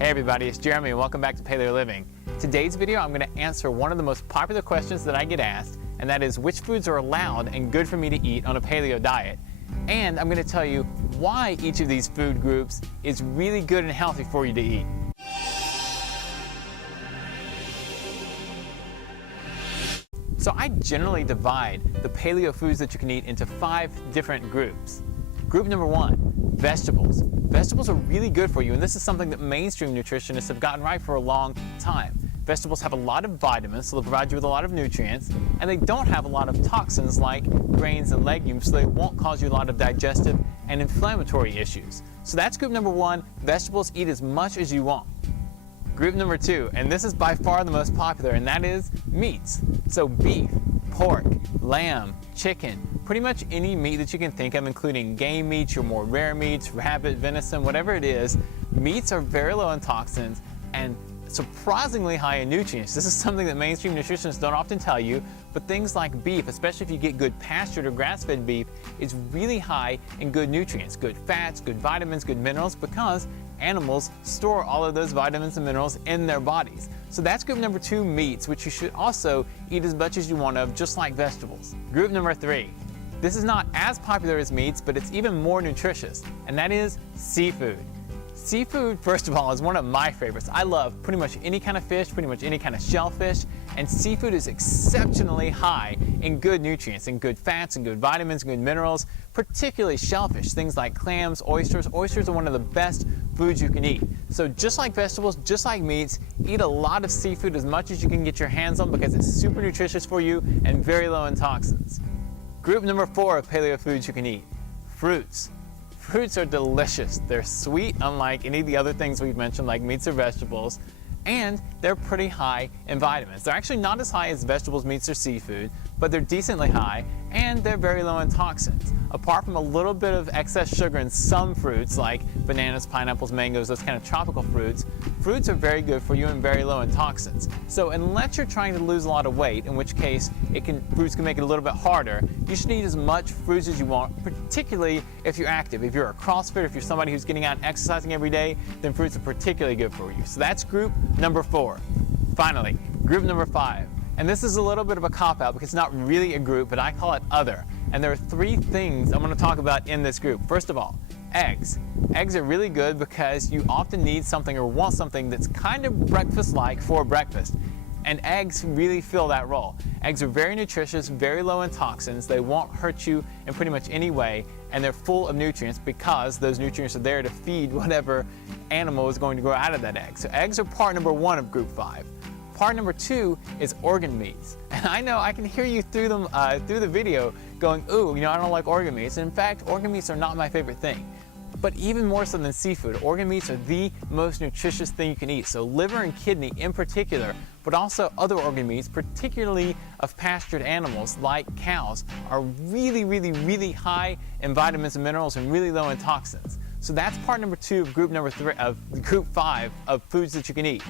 Hey everybody, it's Jeremy and welcome back to Paleo Living. Today's video I'm going to answer one of the most popular questions that I get asked, and that is which foods are allowed and good for me to eat on a paleo diet. And I'm going to tell you why each of these food groups is really good and healthy for you to eat. So I generally divide the paleo foods that you can eat into 5 different groups. Group number 1, vegetables. Vegetables are really good for you, and this is something that mainstream nutritionists have gotten right for a long time. Vegetables have a lot of vitamins, so they'll provide you with a lot of nutrients, and they don't have a lot of toxins like grains and legumes, so they won't cause you a lot of digestive and inflammatory issues. So that's group number 1, vegetables, eat as much as you want. Group number 2, and this is by far the most popular, and that is meats. So beef, pork, lamb, chicken, pretty much any meat that you can think of, including game meats, your more rare meats, rabbit, venison, whatever it is. Meats are very low in toxins and surprisingly high in nutrients. This is something that mainstream nutritionists don't often tell you, but things like beef, especially if you get good pastured or grass-fed beef, is really high in good nutrients, good fats, good vitamins, good minerals, because animals store all of those vitamins and minerals in their bodies. So that's group number 2, meats, which you should also eat as much as you want of, just like vegetables. Group number 3. This is not as popular as meats, but it's even more nutritious, and that is seafood. Seafood, first of all, is one of my favorites. I love pretty much any kind of fish, pretty much any kind of shellfish, and seafood is exceptionally high in good nutrients, in good fats, and good vitamins, and good minerals, particularly shellfish, things like clams, oysters. Oysters are one of the best foods you can eat. So just like vegetables, just like meats, eat a lot of seafood, as much as you can get your hands on, because it's super nutritious for you and very low in toxins. Group number 4 of paleo foods you can eat, fruits. Fruits are delicious. They're sweet, unlike any of the other things we've mentioned like meats or vegetables, and they're pretty high in vitamins. They're actually not as high as vegetables, meats, or seafood, but they're decently high, and they're very low in toxins. Apart from a little bit of excess sugar in some fruits like bananas, pineapples, mangoes, those kind of tropical fruits, fruits are very good for you and very low in toxins. So unless you're trying to lose a lot of weight, in which case fruits can make it a little bit harder, you should eat as much fruits as you want, particularly if you're active. If you're a CrossFitter, if you're somebody who's getting out and exercising every day, then fruits are particularly good for you. So that's group number 4. Finally, group number 5. And this is a little bit of a cop-out because it's not really a group, but I call it other. And there are 3 things I'm going to talk about in this group. First of all, eggs. Eggs are really good because you often need something or want something that's kind of breakfast-like for breakfast. And eggs really fill that role. Eggs are very nutritious, very low in toxins. They won't hurt you in pretty much any way, and they're full of nutrients because those nutrients are there to feed whatever animal is going to grow out of that egg. So eggs are part number 1 of group 5. Part number 2 is organ meats. And I know I can hear you through the video going, ooh, I don't like organ meats. And in fact, organ meats are not my favorite thing. But even more so than seafood, organ meats are the most nutritious thing you can eat. So liver and kidney in particular, but also other organ meats, particularly of pastured animals like cows, are really, really, really high in vitamins and minerals and really low in toxins. So that's part number 2 of group 5 of foods that you can eat.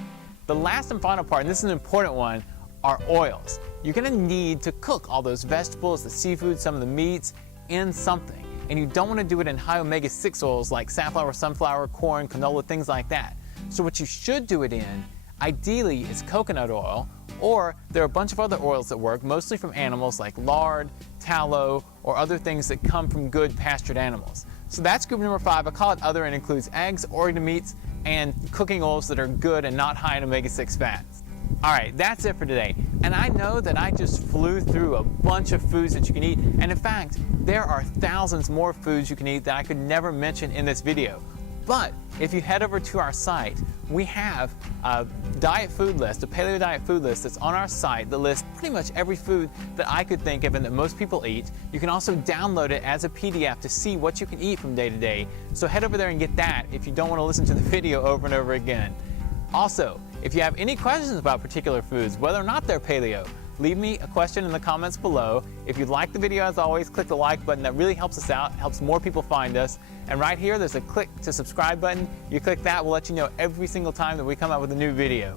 The last and final part, and this is an important one, are oils. You're going to need to cook all those vegetables, the seafood, some of the meats in something. And you don't want to do it in high omega-6 oils like safflower, sunflower, corn, canola, things like that. So what you should do it in, ideally, is coconut oil, or there are a bunch of other oils that work, mostly from animals like lard, tallow, or other things that come from good pastured animals. So that's group number 5. I call it other, and includes eggs, organ meats, and cooking oils that are good and not high in omega-6 fats. Alright, that's it for today. And I know that I just flew through a bunch of foods that you can eat, and in fact, there are thousands more foods you can eat that I could never mention in this video. But if you head over to our site, we have a diet food list, a paleo diet food list that's on our site that lists pretty much every food that I could think of and that most people eat. You can also download it as a PDF to see what you can eat from day to day. So head over there and get that if you don't want to listen to the video over and over again. Also, if you have any questions about particular foods, whether or not they're paleo, leave me a question in the comments below. If you like the video, as always, click the like button. That really helps us out, helps more people find us. And right here, there's a click to subscribe button. You click that, we'll let you know every single time that we come out with a new video.